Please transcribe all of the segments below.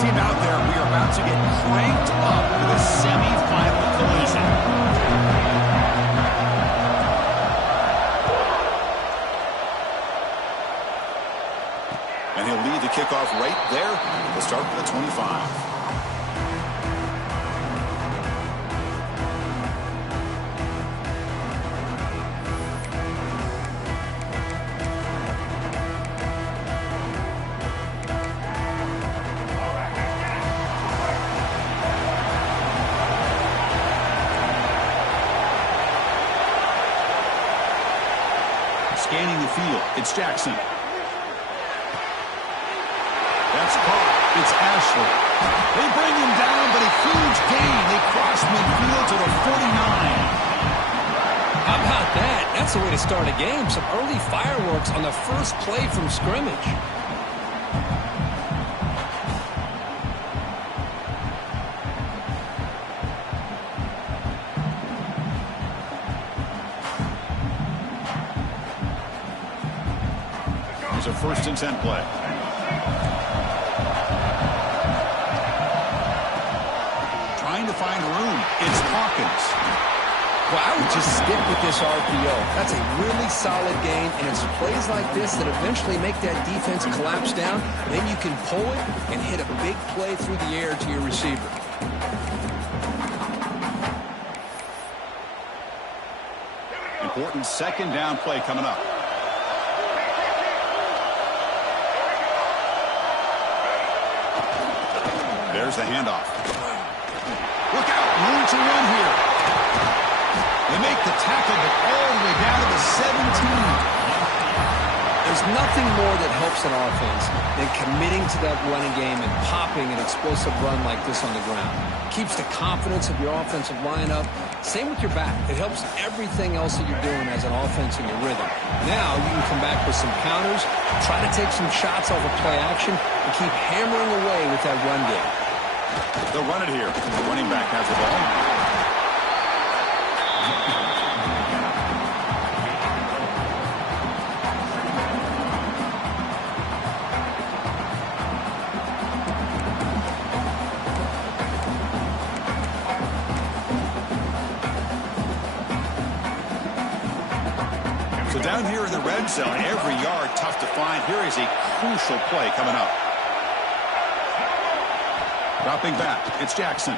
team out there, we are about to get cranked up with a semi-final collision. And he'll lead the kickoff right there. We'll start with the 25. Scanning the field, it's Jackson. That's caught. It's Ashley. They bring him down, but a huge gain. They cross midfield to the 49. How about that? That's the way to start a game. Some early fireworks on the first play from scrimmage. A first and 10 play. Trying to find room. It's Hawkins. Well, I would just stick with this RPO. That's a really solid game, and it's plays like this that eventually make that defense collapse down. Then you can pull it and hit a big play through the air to your receiver. Important second down play coming up. There's the handoff. Look out, room to run here. They make the tackle, but all the way down to the 17. There's nothing more that helps an offense than committing to that running game and popping an explosive run like this on the ground. Keeps the confidence of your offensive line up. Same with your back. It helps everything else that you're doing as an offense in your rhythm. Now you can come back with some counters, try to take some shots off of play action, and keep hammering away with that run game. They'll run it here. The running back has the ball. So down here in the red zone, every yard tough to find. Here is a crucial play coming up. Dropping back, it's Jackson.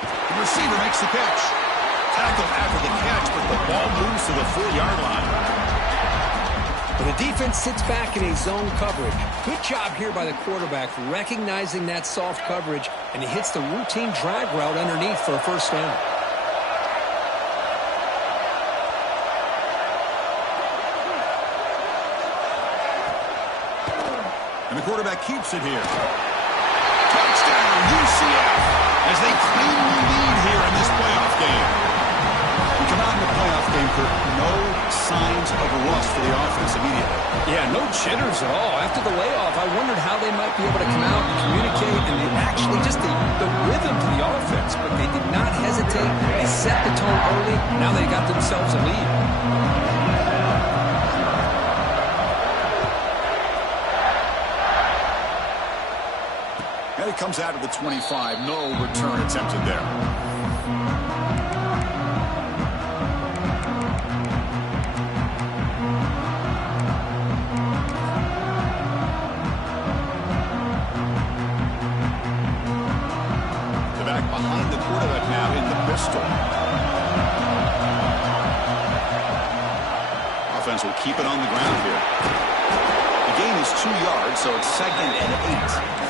The receiver makes the catch. Tackled after the catch, but the ball moves to the 4-yard line. When the defense sits back in a zone coverage, good job here by the quarterback recognizing that soft coverage, and he hits the routine drag route underneath for a first down. And the quarterback keeps it here. Touchdown, UCF, as they claim the lead here in this playoff game. We come out in the playoff game for no signs of rust for the offense immediately. Yeah, no jitters at all. After the layoff, I wondered how they might be able to come out and communicate, and they actually just the rhythm to the offense, but they did not hesitate. They set the tone early. Now they got themselves a lead. And it comes out of the 25. No return attempted there. The back behind the quarterback now in the pistol. Offense will keep it on the ground here. The gain is 2 yards, so it's 2nd and 8.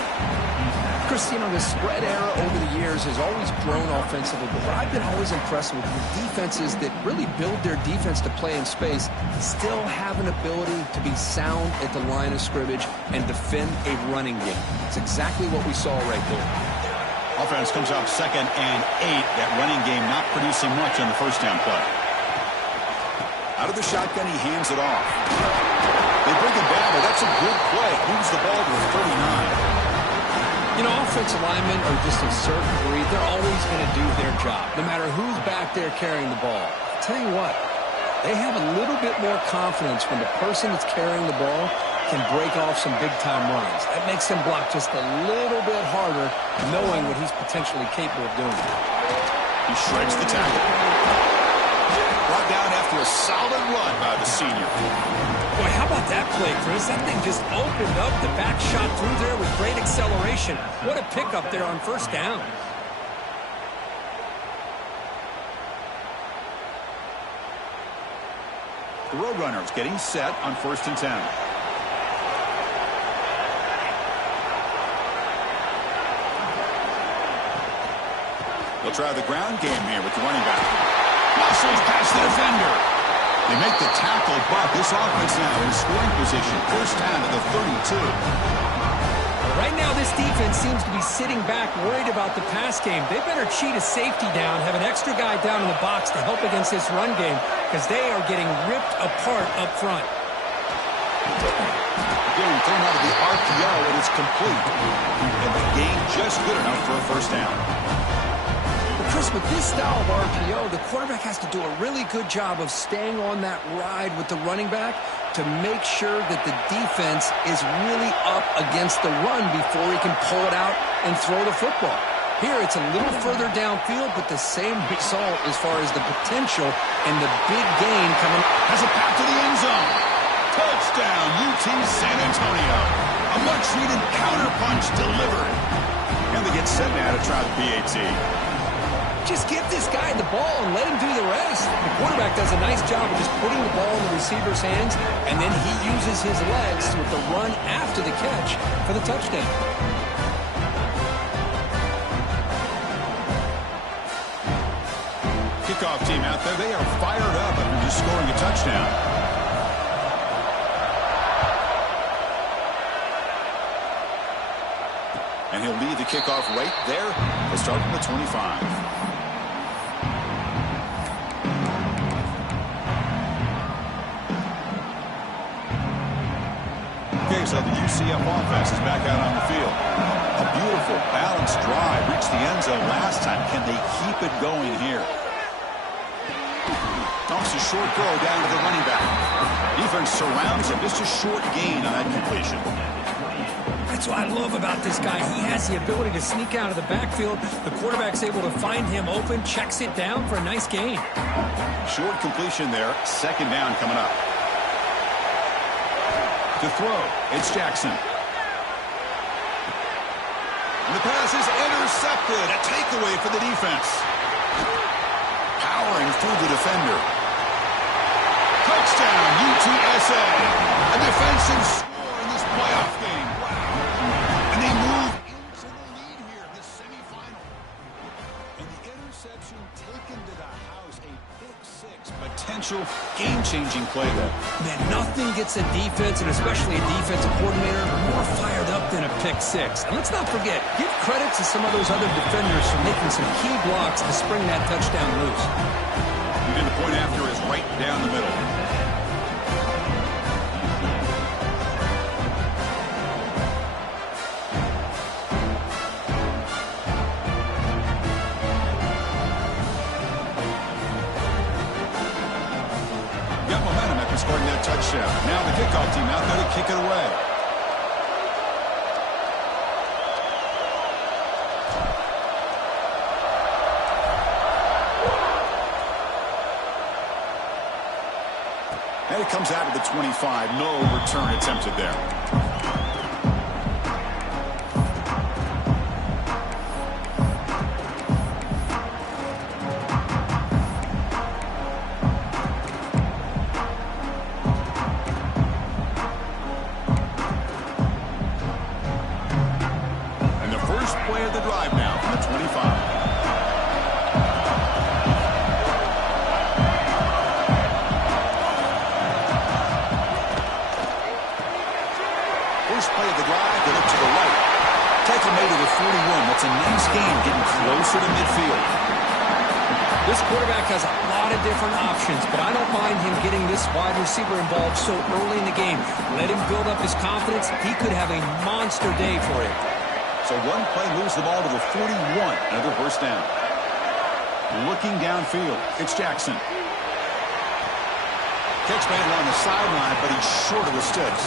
Chris, you know, the spread era over the years has always grown offensively, but what I've been always impressed with defenses that really build their defense to play in space still have an ability to be sound at the line of scrimmage and defend a running game. It's exactly what we saw right there. Offense comes up 2nd and 8. That running game not producing much on the first down play. Out of the shotgun, he hands it off. They bring it down, but that's a good play. Moves the ball to the 39. You know, offensive linemen are just a certain breed. They're always going to do their job, no matter who's back there carrying the ball. I'll tell you what, they have a little bit more confidence when the person that's carrying the ball can break off some big-time runs. That makes him block just a little bit harder, knowing what he's potentially capable of doing. He shreds the tackle. Brought down after a solid run by the senior. Boy, how about that play, Chris? That thing just opened up. The back shot through there with great acceleration. What a pickup there on first down. The Roadrunners getting set on 1st and 10. They'll try the ground game here with the running back. Muscles past the defender. They make the tackle, but this offense now in scoring position. First down to the 32. Right now, this defense seems to be sitting back, worried about the pass game. They better cheat a safety down, have an extra guy down in the box to help against this run game, because they are getting ripped apart up front. Again, thrown out of the RPO, and it's complete. And the game just good enough for a first down. Chris, with this style of RPO, the quarterback has to do a really good job of staying on that ride with the running back to make sure that the defense is really up against the run before he can pull it out and throw the football. Here, it's a little further downfield, but the same result as far as the potential and the big gain coming. Has a path to the end zone. Touchdown, UT San Antonio. A much-needed counter-punch delivered. And they get set now to try the PAT. Just give this guy the ball and let him do the rest. The quarterback does a nice job of just putting the ball in the receiver's hands, and then he uses his legs with the run after the catch for the touchdown. Kickoff team out there, they are fired up after just scoring a touchdown. And he'll lead the kickoff right there. They'll start from the 25. Okay, so the UCF offense is back out on the field. A beautiful, balanced drive. Reached the end zone last time. Can they keep it going here? Dumps a short throw down to the running back. Defense surrounds him. Just a short gain on that completion. That's what I love about this guy. He has the ability to sneak out of the backfield. The quarterback's able to find him open, checks it down for a nice gain. Short completion there. Second down coming up. To throw, it's Jackson. And the pass is intercepted. A takeaway for the defense. Powering through the defender. Touchdown, UTSA. A defensive score in this playoff game. Wow. And they move into the lead here in this semifinal. And the interception taken to the house. A pick-six. Potential game-changing play there. Man, nothing gets a defense, and especially a defensive coordinator, more fired up than a pick-six. And let's not forget, give credit to some of those other defenders for making some key blocks to spring that touchdown loose. And the point after is right down the middle. Got momentum after scoring that touchdown. Now the kickoff team out there to kick it away. And it comes out of the 25. No return attempted there. And the first play of the drive now from the 25. First play of the drive, they look to the right. Tackle made to the 41. That's a nice gain, getting closer to midfield. This quarterback has a lot of different options, but I don't mind him getting this wide receiver involved so early in the game. Let him build up his confidence. He could have a monster day for him. So one play moves the ball to the 41. Another first down. Looking downfield, it's Jackson. Catch man along the sideline, but he's short of the sticks.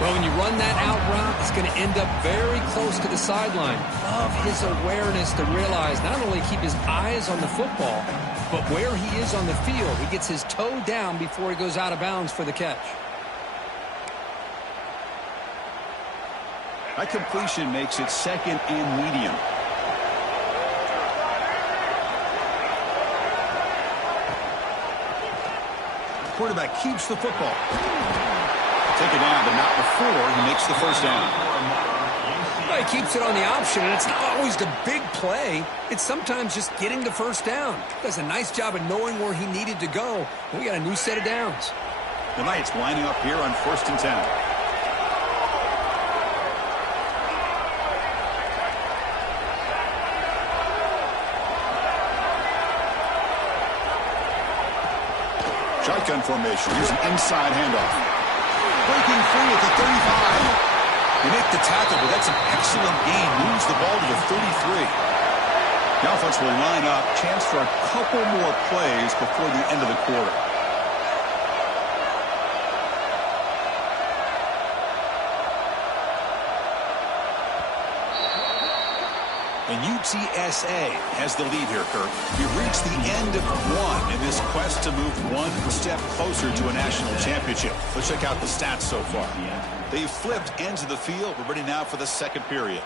Well, when you run that out route, it's going to end up very close to the sideline. Love his awareness to realize not only keep his eyes on the football, but where he is on the field. He gets his toe down before he goes out of bounds for the catch. That completion makes it 2nd and medium. Quarterback keeps the football. Take it down, but not before he makes the first down. Well, he keeps it on the option, and it's not always the big play. It's sometimes just getting the first down. Does a nice job of knowing where he needed to go. We got a new set of downs. The Knights lining up here on 1st and 10. Shotgun formation. Here's an inside handoff. Breaking free at the 35. They make the tackle, but that's an excellent gain. Moves the ball to the 33. The offense will line up. Chance for a couple more plays before the end of the quarter. And UTSA has the lead here, Kirk. We've reached the end of one in this quest to move one step closer to a national championship. Let's check out the stats so far. They've flipped ends of the field. We're ready now for the 2nd period.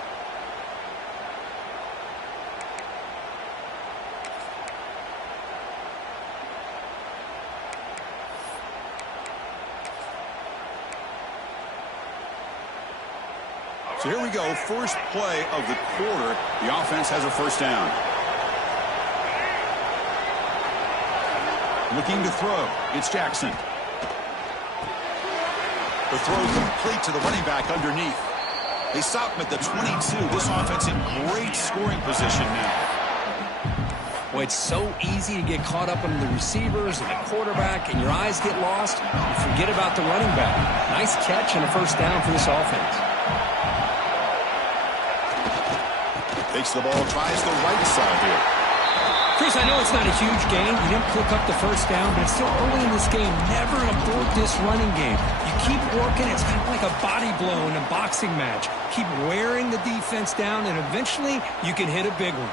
So here we go, first play of the quarter. The offense has a first down. Looking to throw. It's Jackson. The throw complete to the running back underneath. They stop him at the 22. This offense in great scoring position now. Well, it's so easy to get caught up in the receivers and the quarterback, and your eyes get lost. You forget about the running back. Nice catch and a first down for this offense. Takes the ball, tries the right side here. Chris, I know it's not a huge gain. You didn't pick up the first down, but it's still early in this game. Never abort this running game. You keep working. It's kind of like a body blow in a boxing match. Keep wearing the defense down, and eventually you can hit a big one.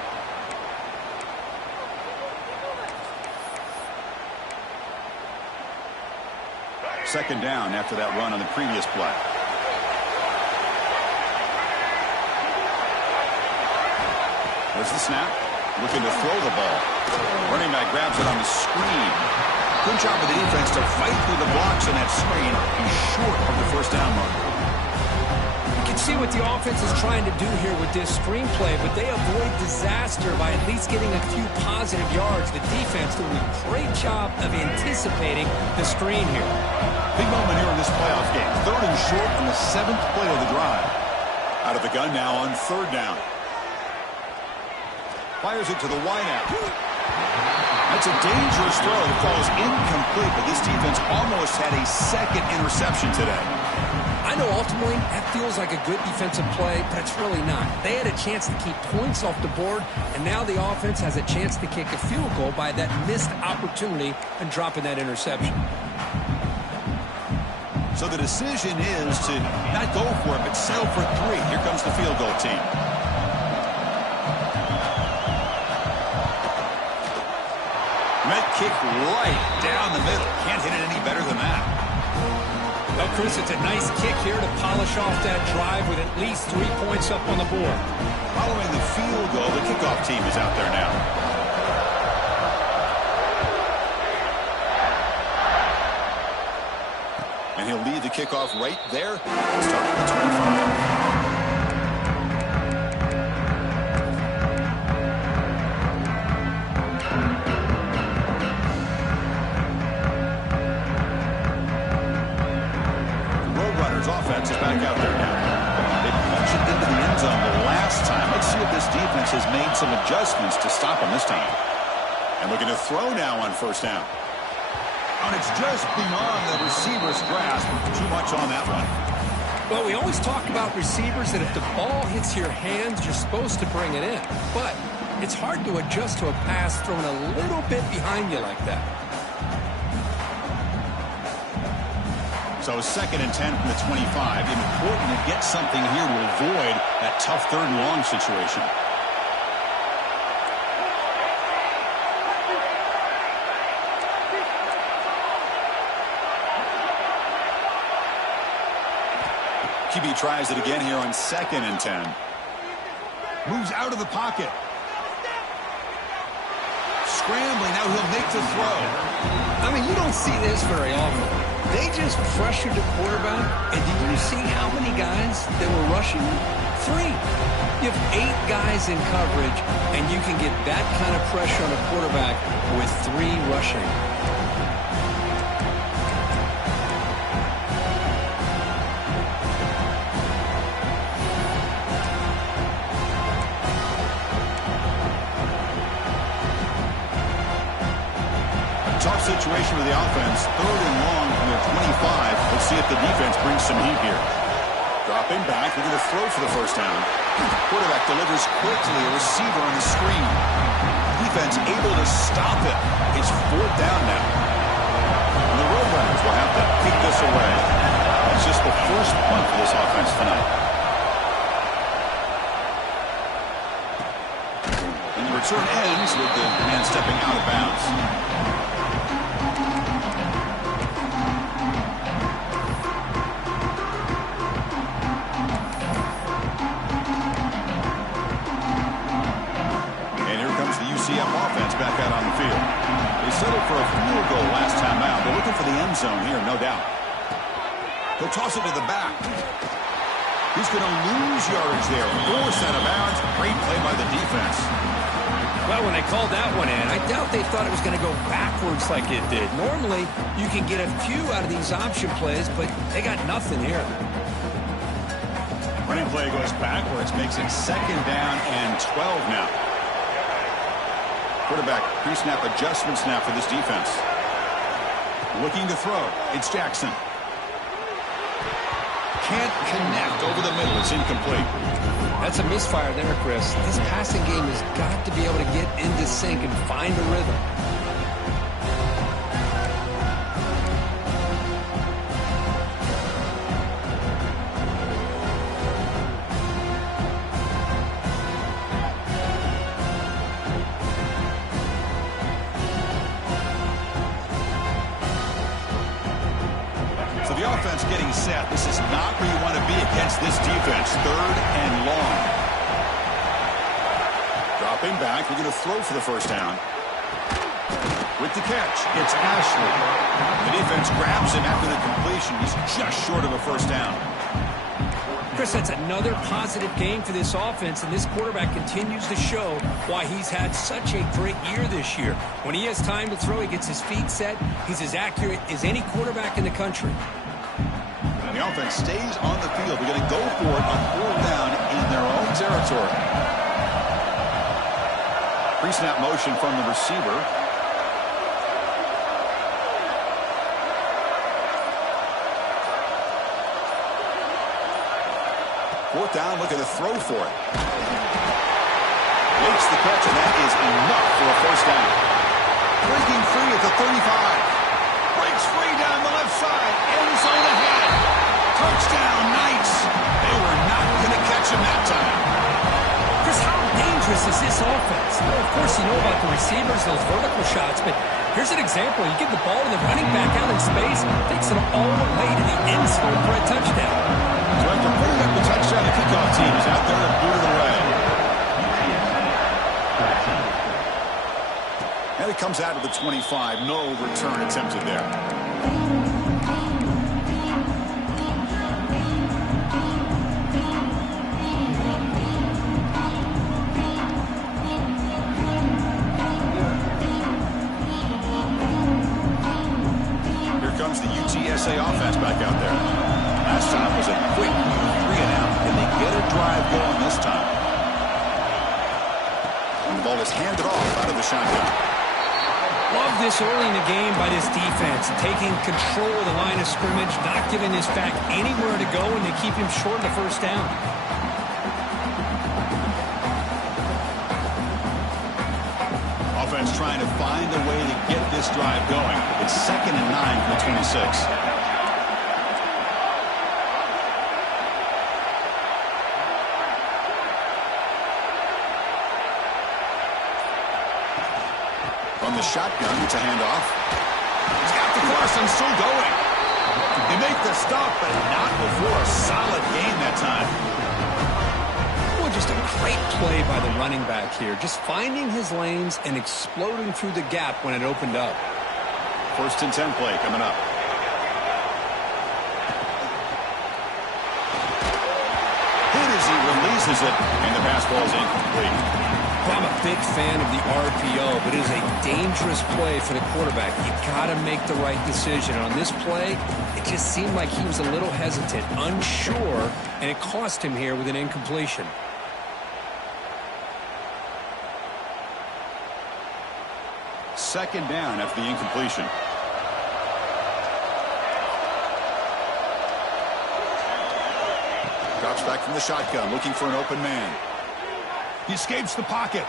Second down after that run on the previous play. There's the snap. Looking to throw the ball. Running back grabs it on the screen. Good job of the defense to fight through the blocks on that screen. He's short of the first down mark. You can see what the offense is trying to do here with this screenplay, but they avoid disaster by at least getting a few positive yards. The defense doing a great job of anticipating the screen here. Big moment here in this playoff game. 3rd and short on the 7th play of the drive. Out of the gun now on 3rd down. Fires it to the wideout. That's a dangerous throw. It falls incomplete, but this defense almost had a 2nd interception today. I know ultimately that feels like a good defensive play, but it's really not. They had a chance to keep points off the board, and now the offense has a chance to kick a field goal by that missed opportunity and dropping that interception. So the decision is to not go for it, but settle for 3. Here comes the field goal team. Met kick right down the middle. Can't hit it any better than that. Well, Chris, it's a nice kick here to polish off that drive with at least 3 points up on the board. Following the field goal, the kickoff team is out there now. And he'll lead the kickoff right there. Start at the 25. Offense is back out there now. They punched it into the end zone the last time. Let's see if this defense has made some adjustments to stop them this time. And looking to throw now on 1st down. And it's just beyond the receiver's grasp. Too much on that one. Well, we always talk about receivers that if the ball hits your hands, you're supposed to bring it in. But it's hard to adjust to a pass thrown a little bit behind you like that. So 2nd and 10 from the 25. Important to get something here to avoid that tough 3rd and long situation. QB tries it again here on 2nd and 10. Moves out of the pocket. Scrambling, now he'll make the throw. I mean, you don't see this very often. They just pressured the quarterback, and did you see how many guys that were rushing? 3. You have 8 guys in coverage, and you can get that kind of pressure on a quarterback with 3 rushing. Tough situation with the offense. 3rd and long from their 25. Let's see if the defense brings some heat here. Dropping back. They're going to throw for the 1st down. Quarterback delivers quickly. A receiver on the screen. Defense able to stop it. It's 4th down now. And the Roadrunners will have to kick this away. That's just the first punt for this offense tonight. And the return ends with the man stepping out of bounds. Back out on the field. They settled for a field goal last time out. They're looking for the end zone here, no doubt. They'll toss it to the back. He's going to lose yardage there. Forced out of bounds. Great play by the defense. Well, when they called that one in, I doubt they thought it was going to go backwards like it did. Normally, you can get a few out of these option plays, but they got nothing here. Running play goes backwards, makes it 2nd down and 12 now. Quarterback pre-snap adjustment snap for this defense. Looking to throw. It's Jackson. Can't connect over the middle. It's incomplete. That's a misfire there, Chris. This passing game has got to be able to get into sync and find a rhythm. Getting set. This is not where you want to be against this defense. 3rd and long. Dropping back. We're going to throw for the 1st down. With the catch, it's Ashley. The defense grabs him after the completion. He's just short of a 1st down. Chris, that's another positive game for this offense, and this quarterback continues to show why he's had such a great year this year. When he has time to throw, he gets his feet set. He's as accurate as any quarterback in the country. The offense stays on the field. They're going to go for it on 4th down in their own territory. Pre-snap motion from the receiver. Fourth down, looking to throw for it. Makes the catch, and that is enough for a 1st down. Breaking free at the 35. Breaks free down the left side. End zone ahead. Touchdown, Knights. They were not going to catch him that time. Chris, how dangerous is this offense? Well, of course, you know about the receivers, those vertical shots, but here's an example. You give the ball to the running back out in space, takes it all the way to the end zone for a touchdown. So after putting up the touchdown, the kickoff team is out there to boot it away. And it comes out of the 25. No return attempted there. The UTSA offense back out there. Last time was a quick 3-and-out. Can they get a drive going this time? And the ball is handed off out of the shotgun. Love this early in the game by this defense, taking control of the line of scrimmage, not giving this back anywhere to go, and they keep him short of the 1st down. Offense trying to find a way to get this drive going. It's 2nd and 9 from the 26. From the shotgun, it's a handoff. He's got the cross and still going. They make the stop, but not before a solid gain that time. Well, just a great play by the running back here. Just finding his lanes and exploding through the gap when it opened up. 1st and 10 play coming up. Hit as he releases it, and the pass ball is incomplete. I'm a big fan of the RPO, but it is a dangerous play for the quarterback. You got to make the right decision. On this play, it just seemed like he was a little hesitant, unsure, and it cost him here with an incompletion. Second down after the incompletion. Drops back from the shotgun, looking for an open man. He escapes the pocket.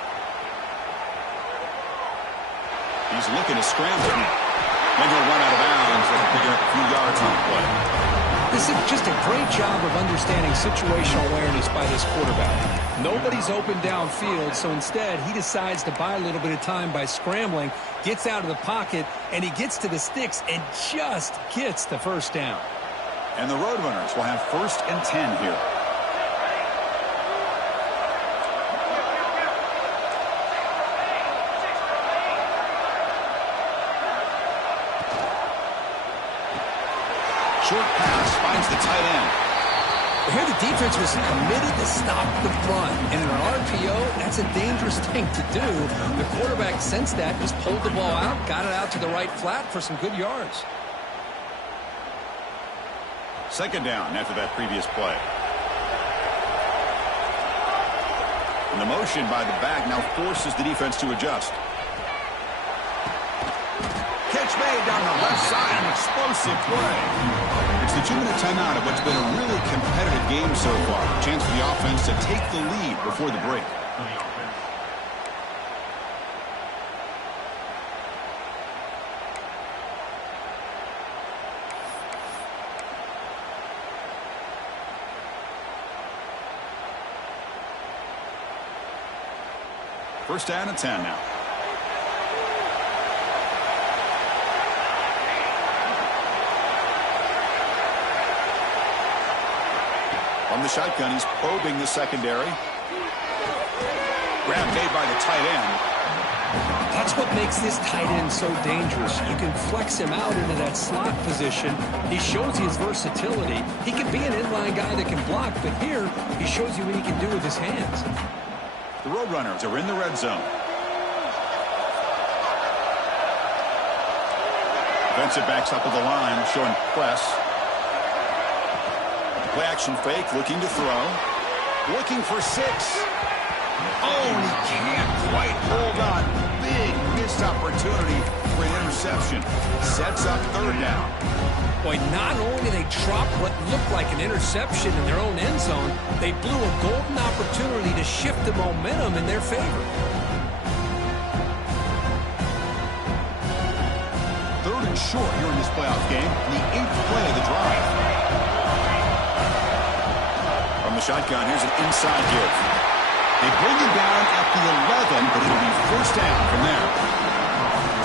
He's looking to scramble. Then he'll run out of bounds after picking up a few yards on the play. This is just a great job of understanding situational awareness by this quarterback. Nobody's open downfield, so instead he decides to buy a little bit of time by scrambling, gets out of the pocket, and he gets to the sticks and just gets the first down. And the Roadrunners will have 1st and 10 here. Short pass finds the tight end. Here the defense was committed to stop the run. And in an RPO, that's a dangerous thing to do. The quarterback sensed that, just pulled the ball out, got it out to the right flat for some good yards. 2nd down after that previous play. And the motion by the back now forces the defense to adjust. Catch made down the left side, an explosive play. It's the 2-minute timeout of what's been a really competitive game so far. Chance for the offense to take the lead before the break. First down and 10 now. On the shotgun, he's probing the secondary. Grab made by the tight end. That's what makes this tight end so dangerous. You can flex him out into that slot position. He shows you his versatility. He can be an inline guy that can block, but here he shows you what he can do with his hands. The Roadrunners are in the red zone. Defensive backs up at the line, showing press. Play action fake, looking to throw. Looking for 6. Oh, and he can't quite hold on. Big missed opportunity for an interception. Sets up 3rd down. Boy, not only did they drop what looked like an interception in their own end zone, they blew a golden opportunity to shift the momentum in their favor. 3rd and short here in this playoff game. The 8th play of the drive. From the shotgun, here's an inside give. They bring him down at the 11, but it'll be 1st down from there.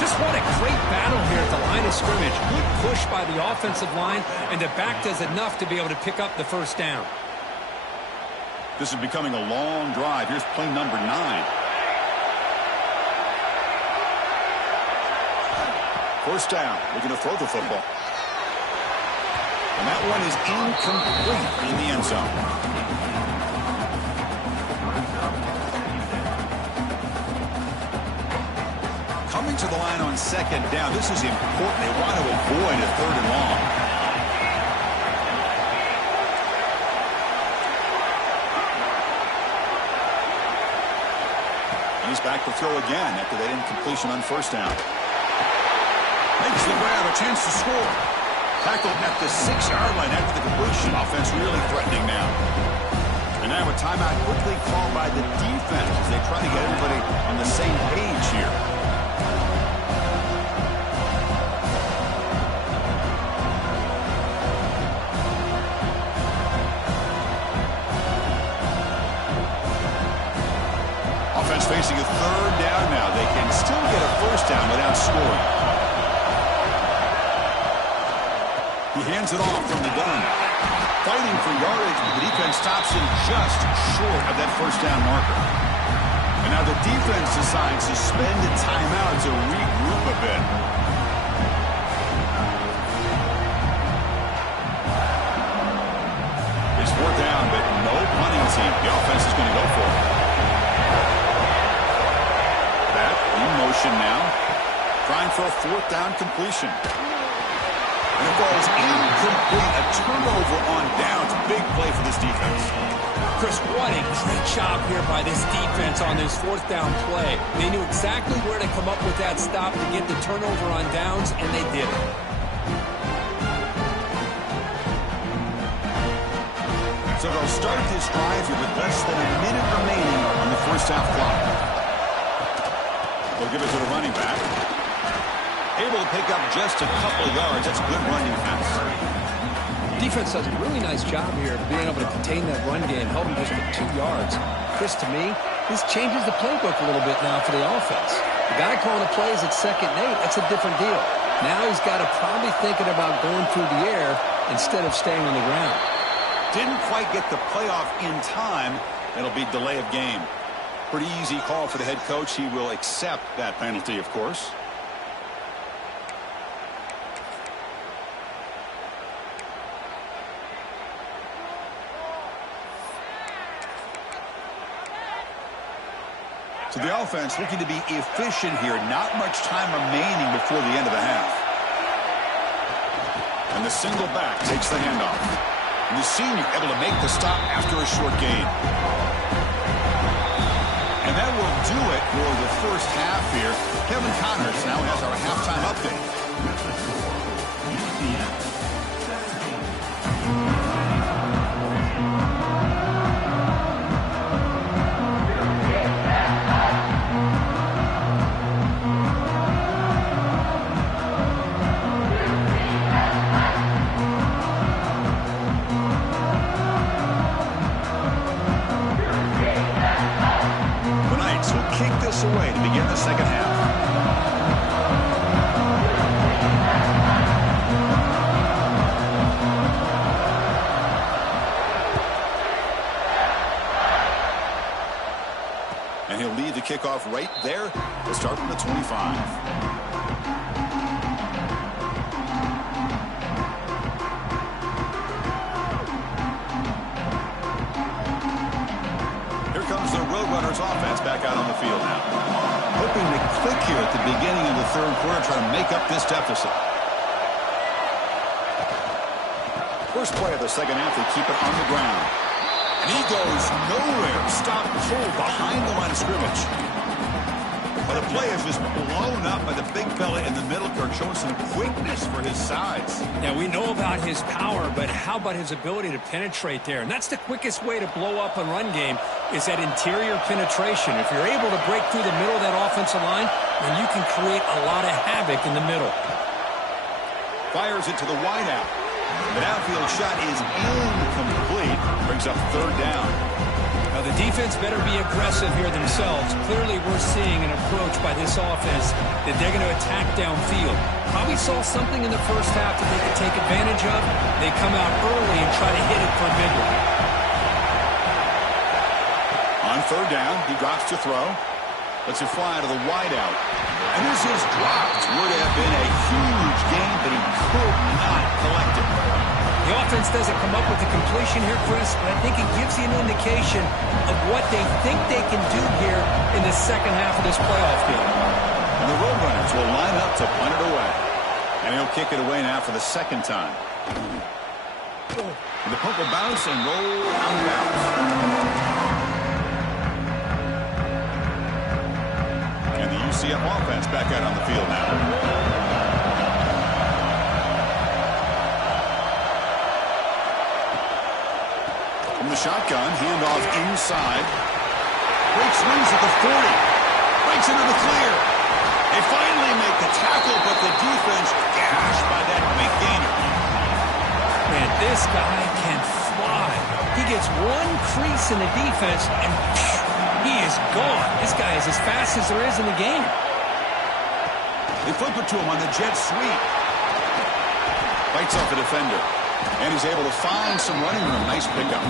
Just what a great battle here at the line of scrimmage. Good push by the offensive line, and the back does enough to be able to pick up the 1st down. This is becoming a long drive. Here's play number 9. First down, looking to throw the football. And that one is incomplete in the end zone. Coming to the line on 2nd down. This is important. They want to avoid a 3rd and long. And he's back to throw again after that incompletion on 1st down. Makes the grab, a chance to score. Tackled at the 6-yard line after the completion. Offense really threatening now. And now a timeout quickly called by the defense as they try to get everybody on the same page here. Offense facing a 3rd down now. They can still get a 1st touchdown without scoring. He hands it off from the gun. Fighting for yardage, but the defense stops him just short of that first down marker. And now the defense decides to spend a timeout to regroup a bit. It's fourth down, but no punting team. The offense is going to go for it. Back in motion now. Trying for a fourth down completion. And it falls incomplete. A turnover on downs. Big play for this defense. Chris, what a great job here by this defense on this fourth down play. They knew exactly where to come up with that stop to get the turnover on downs, and they did it. So they'll start this drive here with less than a minute remaining on the first half clock. They'll give it to the running back. Able to pick up just a couple of yards. That's a good run defense. Defense does a really nice job here of being able to contain that run game, held him just for 2 yards. Chris, to me, this changes the playbook a little bit now for the offense. The guy calling the plays at 2nd and 8, that's a different deal. Now he's got to probably thinking about going through the air instead of staying on the ground. Didn't quite get the playoff in time. It'll be delay of game. Pretty easy call for the head coach. He will accept that penalty, of course. So the offense looking to be efficient here. Not much time remaining before the end of the half. And the single back takes the handoff. And the senior able to make the stop after a short gain. And that will do it for the first half here. Kevin Connors now has our halftime update. Away to begin the second half. And he'll lead the kickoff right there. We'll start from the 25. Offense back out on the field now. Hoping to click here at the beginning of the third quarter, trying to make up this deficit. First play of the second half, they keep it on the ground. And he goes nowhere. Stop cold behind the line of scrimmage. But the play is just blown up by the big fella in the middle, Kirk, showing some quickness for his size. Yeah, we know about his power, but how about his ability to penetrate there? And that's the quickest way to blow up a run game, is that interior penetration. If you're able to break through the middle of that offensive line, then you can create a lot of havoc in the middle. Fires it to the wideout. The downfield shot is incomplete. Brings up third down. Now, the defense better be aggressive here themselves. Clearly, we're seeing an approach by this offense that they're going to attack downfield. Probably saw something in the first half that they could take advantage of. They come out early and try to hit it for a big one. On third down, he drops to throw. Lets it fly to the wideout. And this is dropped. Would have been a huge gain, but he could not collect it. The offense doesn't come up with the completion here, Chris, but I think it gives you an indication of what they think they can do here in the second half of this playoff game. And the Roadrunners will line up to punt it away. And he'll kick it away now for the second time. And the punt will bounce and roll out of bounds. And the UCF offense back out on the field now. From the shotgun, handoff inside. Breaks loose at the 40. Breaks into the clear. They finally make the tackle, but the defense gashed by that big gainer. Man, this guy can fly. He gets one crease in the defense, and he is gone. This guy is as fast as there is in the game. They flip it to him on the jet sweep. Fights off a defender. And he's able to find some running room. Nice pickup.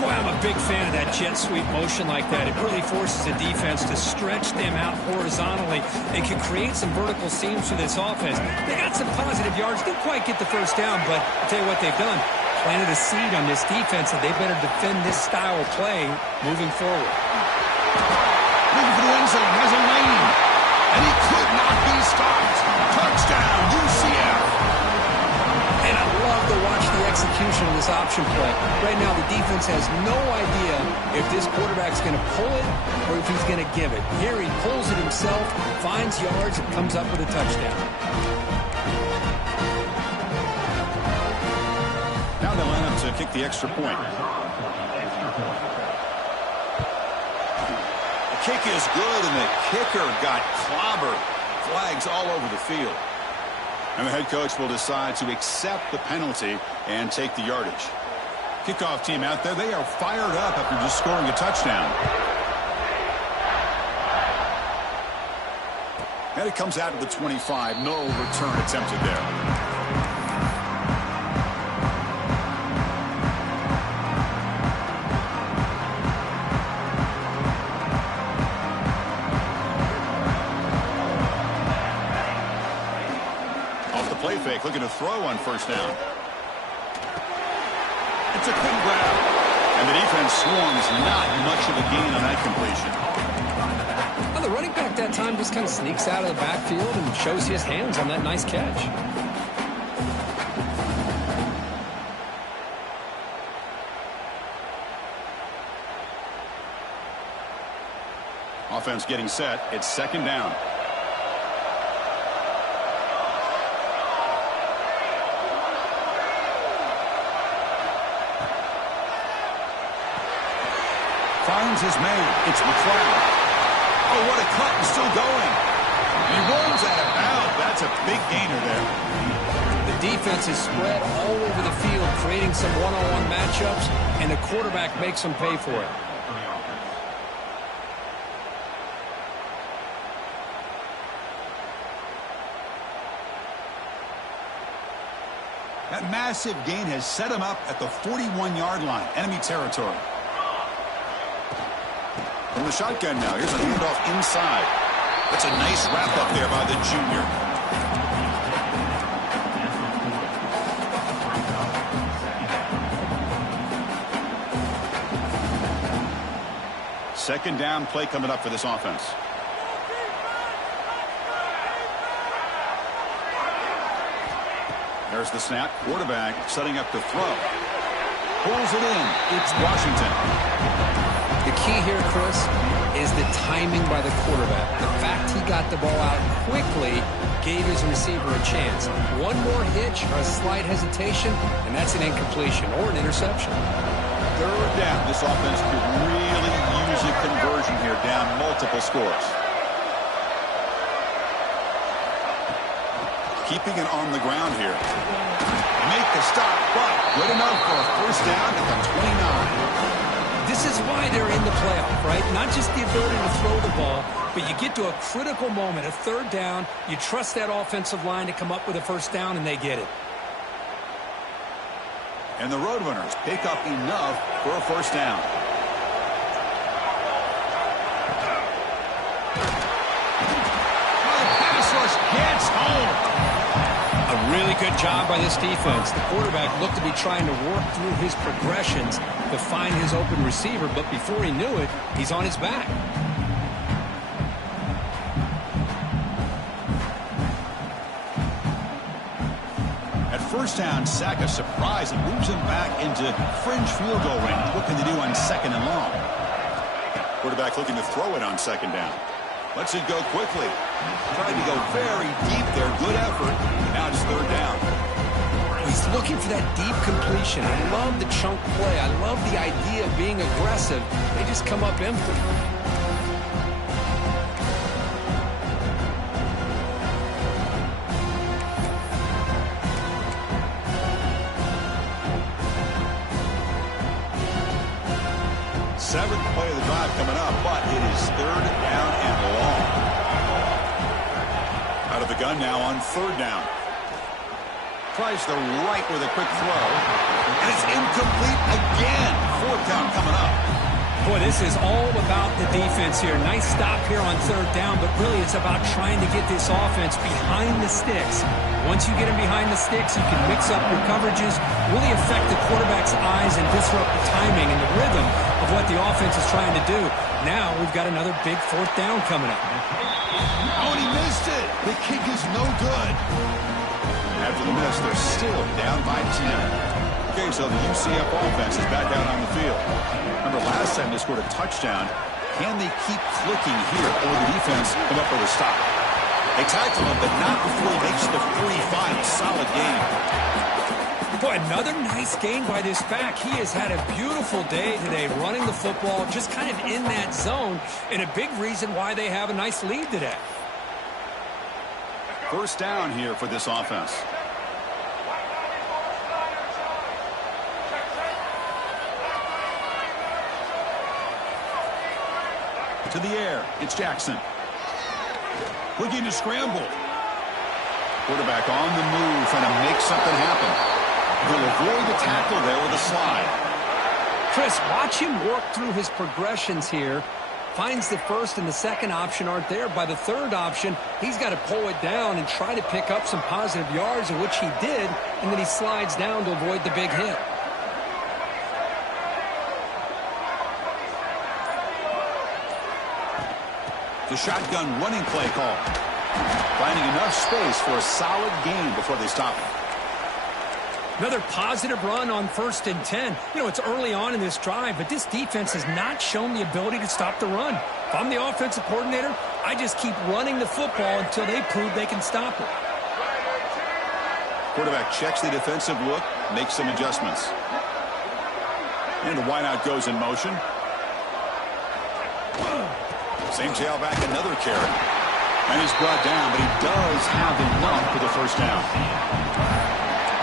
Boy, I'm a big fan of that jet sweep motion like that. It really forces the defense to stretch them out horizontally. It can create some vertical seams for this offense. They got some positive yards. Didn't quite get the first down, but I'll tell you what they've done. Planted a seed on this defense, and they better defend this style of play moving forward. Looking for the end zone. Has a lane. And he could not be stopped. Touchdown, UCF. And I love to watch the execution of this option play. Right now, the defense has no idea if this quarterback's going to pull it or if he's going to give it. Here he pulls it himself, finds yards, and comes up with a touchdown. Now they line up to kick the extra point. The kick is good, and the kicker got clobbered. Flags all over the field. And the head coach will decide to accept the penalty and take the yardage. Kickoff team out there, they are fired up after just scoring a touchdown. And it comes out to the 25. No return attempted there. Play fake, looking to throw on first down. It's a quick grab. And the defense swarms, not much of a gain on that completion. Well, the running back that time just kind of sneaks out of the backfield and shows his hands on that nice catch. Offense getting set. It's second down. Finds his man. It's McLeod. Oh, what a cut, and still going. He rolls out of bounds. That's a big gainer there. The defense is spread all over the field, creating some one-on-one matchups, and the quarterback makes them pay for it. That massive gain has set him up at the 41-yard line, enemy territory. From the shotgun now, here's a handoff inside. That's a nice wrap-up there by the junior. Second down play coming up for this offense. There's the snap. Quarterback setting up to throw. Pulls it in. It's Washington. The key here, Chris, is the timing by the quarterback. The fact he got the ball out quickly gave his receiver a chance. One more hitch or a slight hesitation, and that's an incompletion or an interception. Third down. This offense could really use a conversion here, down multiple scores. Keeping it on the ground here. Make the stop, but good enough for a first down at the 29. This is why they're in the playoff, right? Not just the ability to throw the ball, but you get to a critical moment, a third down, you trust that offensive line to come up with a first down, and they get it. And the Roadrunners pick up enough for a first down. The pass rush gets home. A really good job by this defense. The quarterback looked to be trying to work through his progressions to find his open receiver, but before he knew it, he's on his back. At first down, sack a surprise and moves him back into fringe field goal range. What can they do on second and long? Quarterback looking to throw it on second down. Lets it go quickly. Trying to go very deep there. Good effort. Now it's third down. He's looking for that deep completion. I love the chunk play. I love the idea of being aggressive. They just come up empty. Seventh play of the drive coming up, but it is third down and long. Out of the gun now on third down. Tries the right with a quick throw. And it's incomplete again. Fourth down coming up. Boy, this is all about the defense here. Nice stop here on third down, but really it's about trying to get this offense behind the sticks. Once you get them behind the sticks, you can mix up your coverages, really affect the quarterback's eyes and disrupt the timing and the rhythm of what the offense is trying to do. Now we've got another big fourth down coming up. Oh, and he missed it. The kick is no good. After the miss, they're still down by 10. Okay, so the UCF offense is back out on the field. Remember, last time they scored a touchdown. Can they keep clicking here, or the defense come up with a stop? They tackle him, but not before he makes the 45. Solid game. Boy, another nice gain by this back. He has had a beautiful day today running the football, just kind of in that zone, and a big reason why they have a nice lead today. First down here for this offense. To the air, it's Jackson. Looking to scramble. Quarterback on the move, trying to make something happen. He'll avoid the tackle there with a slide. Chris, watch him work through his progressions here. Finds the first and the second option aren't there. By the third option, he's got to pull it down and try to pick up some positive yards, of which he did, and then he slides down to avoid the big hit. The shotgun running play call. Finding enough space for a solid gain before they stop him. Another positive run on 1st and 10. You know, it's early on in this drive, but this defense has not shown the ability to stop the run. If I'm the offensive coordinator, I just keep running the football until they prove they can stop it. Quarterback checks the defensive look, makes some adjustments. And the wideout goes in motion. Same tailback, another carry. And he's brought down, but he does have enough for the first down.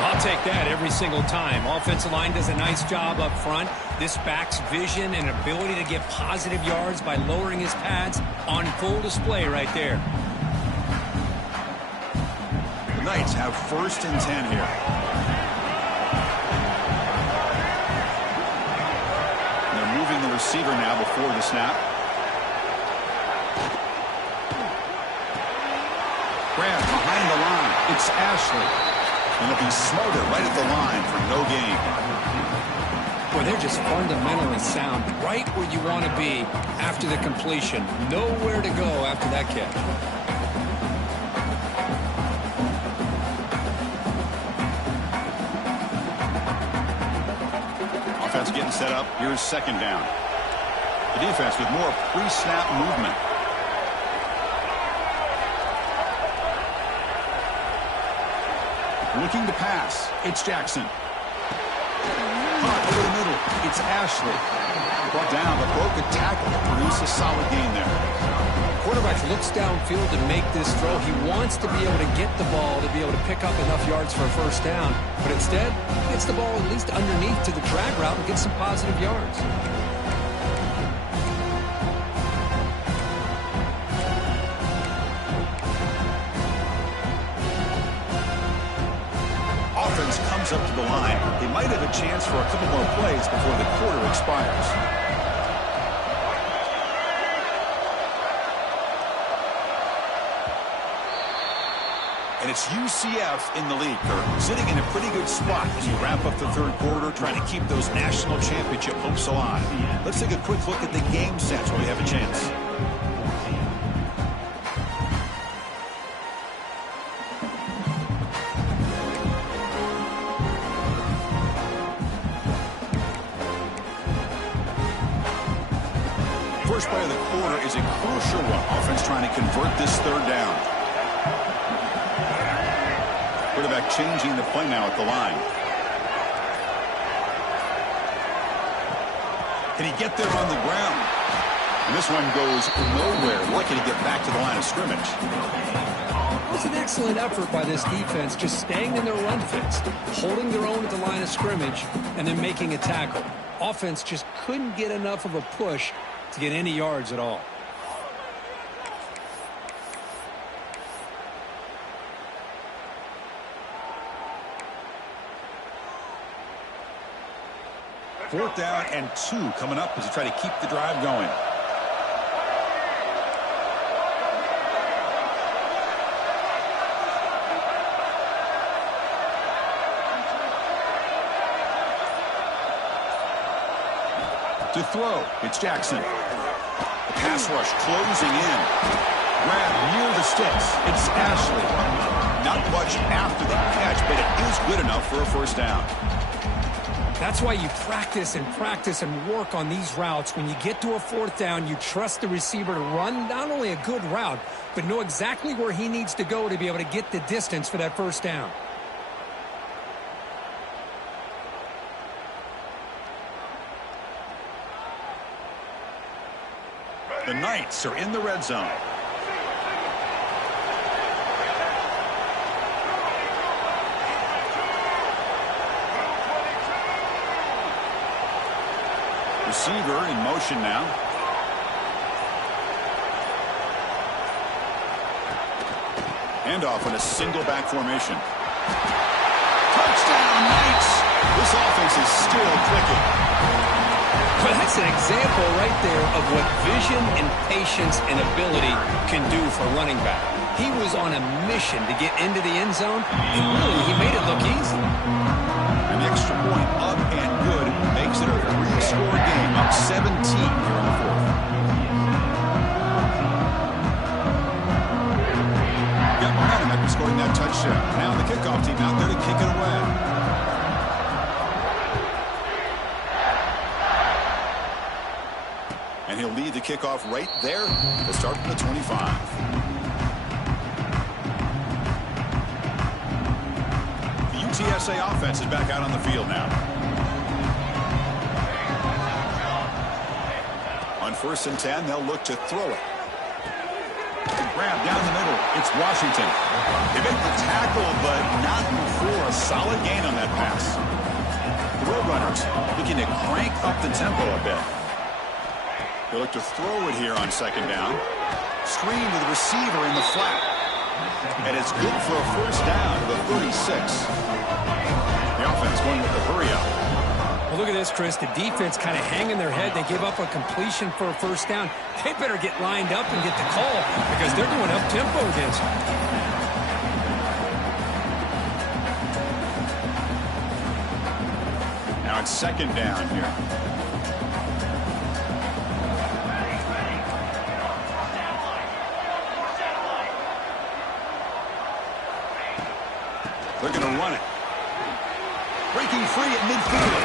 I'll take that every single time. Offensive line does a nice job up front. This back's vision and ability to get positive yards by lowering his pads on full display right there. The Knights have 1st and 10 here. And they're moving the receiver now before the snap. Grab behind the line. It's Ashley. And he'll be smothered right at the line for no gain. Boy, they're just fundamentally sound. Right where you want to be after the completion. Nowhere to go after that catch. Offense getting set up. Here's second down. The defense with more pre-snap movement. Looking to pass. It's Jackson. Hot over the middle. It's Ashley. Brought down, but broke a tackle to produce a solid gain there. Quarterback looks downfield to make this throw. He wants to be able to get the ball to be able to pick up enough yards for a first down. But instead, gets the ball at least underneath to the drag route and gets some positive yards. Offense comes up to the line. They might have a chance for a couple more plays before the quarter expires. And it's UCF in the lead, Kirk, sitting in a pretty good spot as you wrap up the third quarter, trying to keep those national championship hopes alive. Let's take a quick look at the game stats while we have a chance. First play of the quarter is a crucial one. Offense trying to convert this third down. Quarterback changing the play now at the line. Can he get there on the ground? And this one goes nowhere. Lucky to get back to the line of scrimmage. It's an excellent effort by this defense, just staying in their run fits, holding their own at the line of scrimmage, and then making a tackle. Offense just couldn't get enough of a push to get any yards at all. 4th down and 2 coming up as you try to keep the drive going. To throw, it's Jackson. The pass rush closing in. Grab near the sticks. It's Ashley. Not much after the catch, but it is good enough for a 1st down. That's why you practice and work on these routes. When you get to a 4th down, you trust the receiver to run not only a good route, but know exactly where he needs to go to be able to get the distance for that 1st down. The Knights are in the red zone. Receiver in motion now. Handoff in a single back formation. Touchdown, Knights! This offense is still clicking. Well, that's an example right there of what vision and patience and ability can do for running back. He was on a mission to get into the end zone, and really, he made it look easy. An extra point up and good makes it a 3-score game, up 17 here in the 4th. Got momentum after scoring that touchdown. Now the kickoff team out there to kick it away. And he'll lead the kickoff right there to start from the 25. The UTSA offense is back out on the field now. On 1st and 10, they'll look to throw it. Grab down the middle. It's Washington. They make the tackle, but not before a solid gain on that pass. The Roadrunners looking to crank up the tempo a bit. They look to throw it here on 2nd down. Screen to the receiver in the flat. And it's good for a 1st down to the 36. The offense going with the hurry up. Well, look at this, Chris. The defense kind of hanging their head. They give up a completion for a 1st down. They better get lined up and get the call because they're going up-tempo against them. Now it's 2nd down here. They're going to run it. Breaking free at midfield.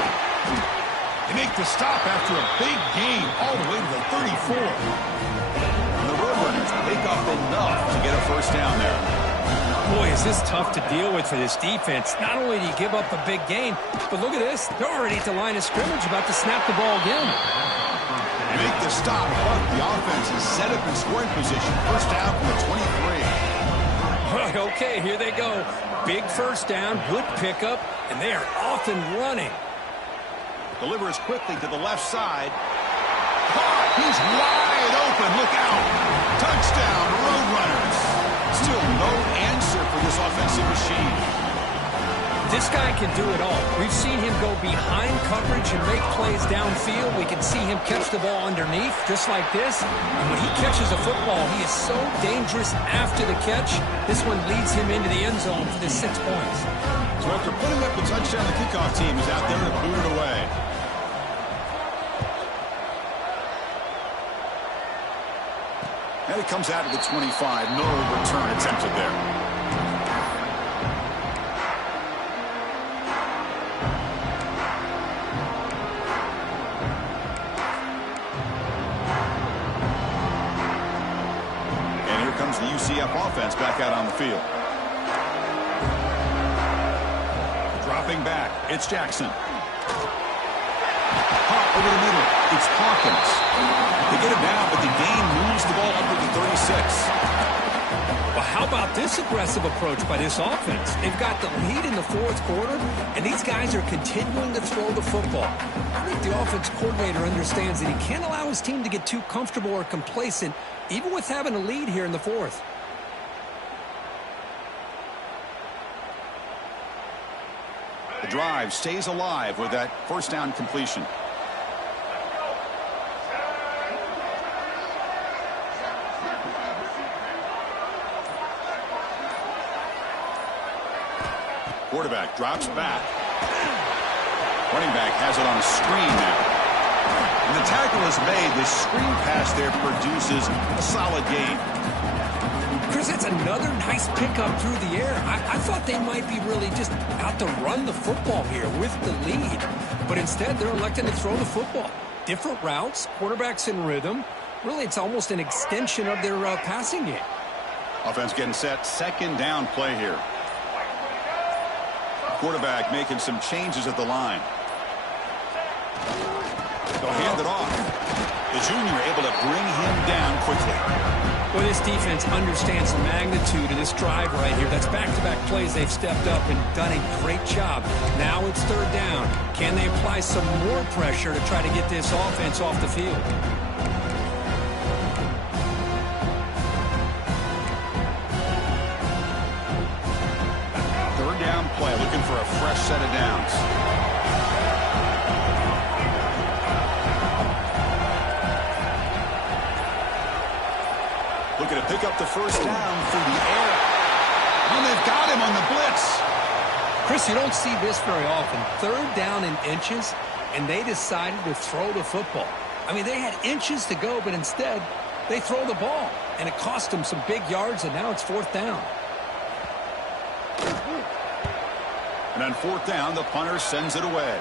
They make the stop after a big gain all the way to the 34. And the Roadrunners pick up enough to get a 1st down there. Boy, is this tough to deal with for this defense. Not only do you give up a big gain, but look at this. They're already at the line of scrimmage about to snap the ball again. They make the stop, but the offense is set up in scoring position. 1st down from the 23. Okay, here they go. Big 1st down, good pickup, and they are off and running. Delivers quickly to the left side. Caught! He's wide open. Look out. Touchdown, Roadrunners. Still no answer for this offensive machine. This guy can do it all. We've seen him go behind coverage and make plays downfield. We can see him catch the ball underneath, just like this. And when he catches a football, he is so dangerous after the catch. This one leads him into the end zone for the 6 points. So after putting up the touchdown, the kickoff team is out there to boot it away. And it comes out to the 25. No return attempted there. The UCF offense back out on the field. Dropping back, it's Jackson. Hawk over the middle, it's Hawkins. They get it down, but the gain moves the ball up to the 36. Well, how about this aggressive approach by this offense? They've got the lead in the 4th quarter, and these guys are continuing to throw the football. I think the offense coordinator understands that he can't allow his team to get too comfortable or complacent, even with having a lead here in the 4th. The The drive stays alive with that first down completion. Quarterback drops back. Running back has it on a screen now. And the tackle is made. This screen pass there produces a solid gain. Chris, that's another nice pickup through the air. I thought they might be really just out to run the football here with the lead. But instead, they're electing to throw the football. Different routes, quarterbacks in rhythm. Really, it's almost an extension of their passing game. Offense getting set. Second down play here. Quarterback making some changes at the line. They'll hand it off. The junior able to bring him down quickly. Well, this defense understands the magnitude of this drive right here. That's back-to-back plays. They've stepped up and done a great job. Now it's third down. Can they apply some more pressure to try to get this offense off the field? Third down play, looking for a fresh set of downs. Looking to pick up the first down through the air. And they've got him on the blitz. Chris, you don't see this very often. Third down in inches, and they decided to throw the football. I mean, they had inches to go, but instead, they throw the ball. And it cost them some big yards, and now it's fourth down. And on fourth down, the punter sends it away.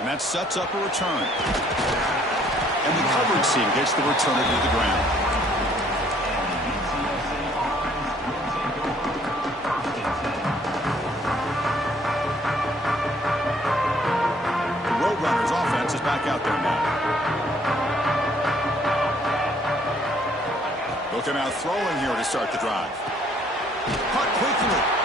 And that sets up a return. And the coverage team gets the returner to the ground. The Roadrunners offense is back out there now. Looking out throwing here to start the drive. Cut quickly.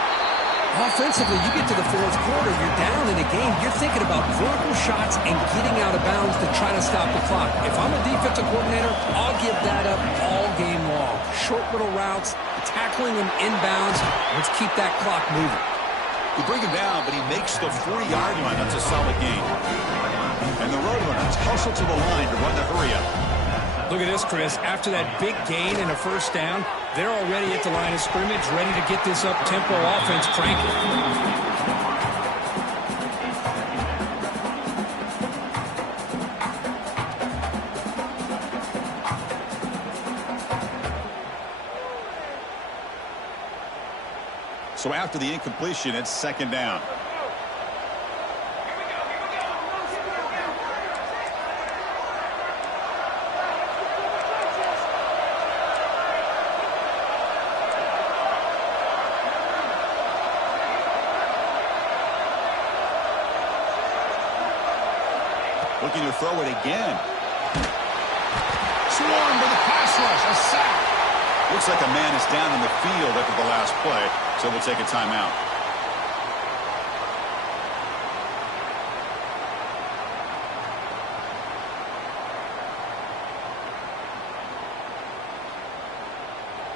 Offensively, you get to the fourth quarter, you're down in a game. You're thinking about vertical shots and getting out of bounds to try to stop the clock. If I'm a defensive coordinator, I'll give that up all game long. Short little routes, tackling them inbounds. Let's keep that clock moving. You bring him down, but he makes the 40-yard line. That's a solid gain. And the Roadrunners hustle to the line to run the hurry-up. Look at this, Chris. After that big gain and a first down, they're already at the line of scrimmage, ready to get this up-tempo offense cranking. So after the incompletion, it's second down. Looking to throw it again. Swarmed with a pass rush, a sack. Looks like a man is down in the field after the last play, so we'll take a timeout.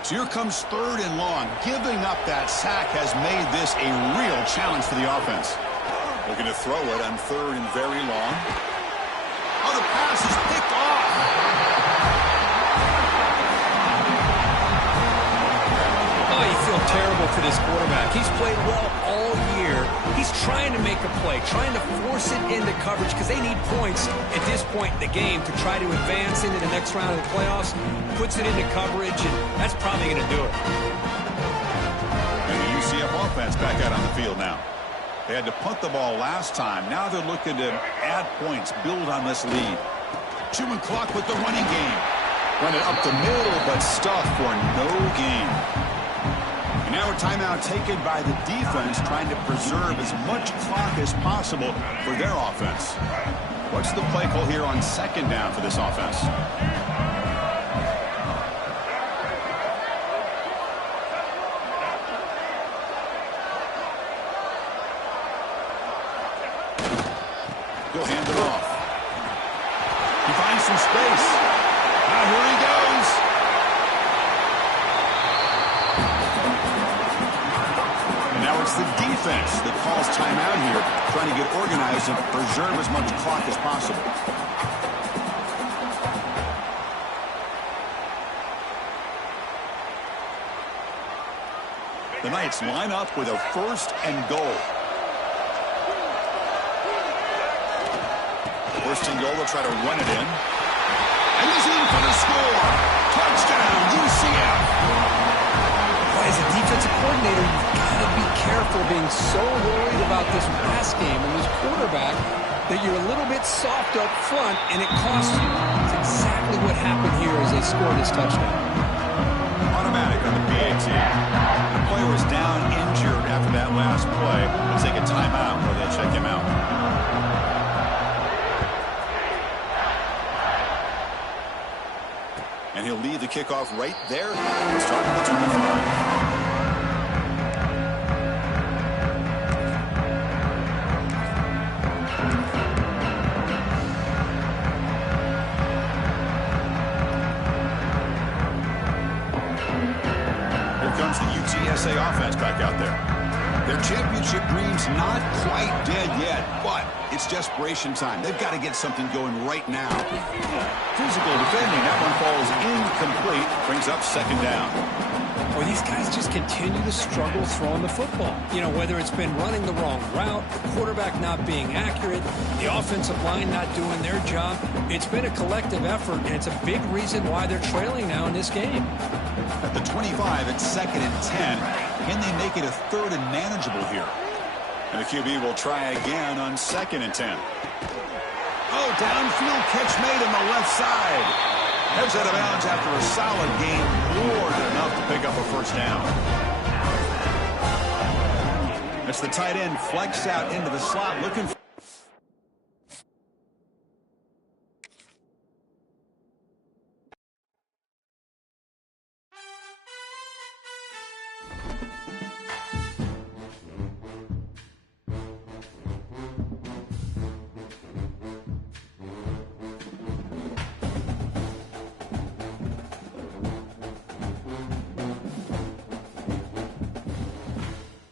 So here comes third and long. Giving up that sack has made this a real challenge for the offense. Looking to throw it on third and very long. Oh, the pass is picked off. Oh, you feel terrible for this quarterback. He's played well all year. He's trying to make a play, trying to force it into coverage because they need points at this point in the game to try to advance into the next round of the playoffs. Puts it into coverage, and that's probably going to do it. And the UCF offense back out on the field now. They had to punt the ball last time. Now they're looking to add points, build on this lead. Chewing clock with the running game. Run it up the middle, but stuff for no gain. And now a timeout taken by the defense, trying to preserve as much clock as possible for their offense. What's the play call here on second down for this offense? He'll hand it off. He finds some space. Now here he goes. And now it's It's the defense that calls timeout here, trying to get organized and preserve as much clock as possible. The Knights line up with a 1st and goal. 1st and goal, they'll try to run it in. And he's in for the score. Touchdown, UCF. As a defensive coordinator, you've got to be careful being so worried about this pass game and this quarterback that you're a little bit soft up front, and it costs you. It's exactly what happened here as they scored this touchdown. Automatic on the PAT. The player was down injured after that last play. Let's take a timeout where they check him out. And he'll lead the kickoff right there. Starting at the 25. USA offense back out there. Their championship dream's not quite dead yet, but it's desperation time. They've got to get something going right now. Physical defending. That one falls incomplete. Brings up 2nd down. Well, these guys just continue to struggle throwing the football. You know, whether it's been running the wrong route, the quarterback not being accurate, the offensive line not doing their job. It's been a collective effort, and it's a big reason why they're trailing now in this game. At the 25, it's 2nd and 10. Can they make it a 3rd and manageable here? And the QB will try again on 2nd and 10. Oh, downfield catch made on the left side. Heads out of bounds after a solid game. More than enough to pick up a 1st down. It's the tight end flex out into the slot looking for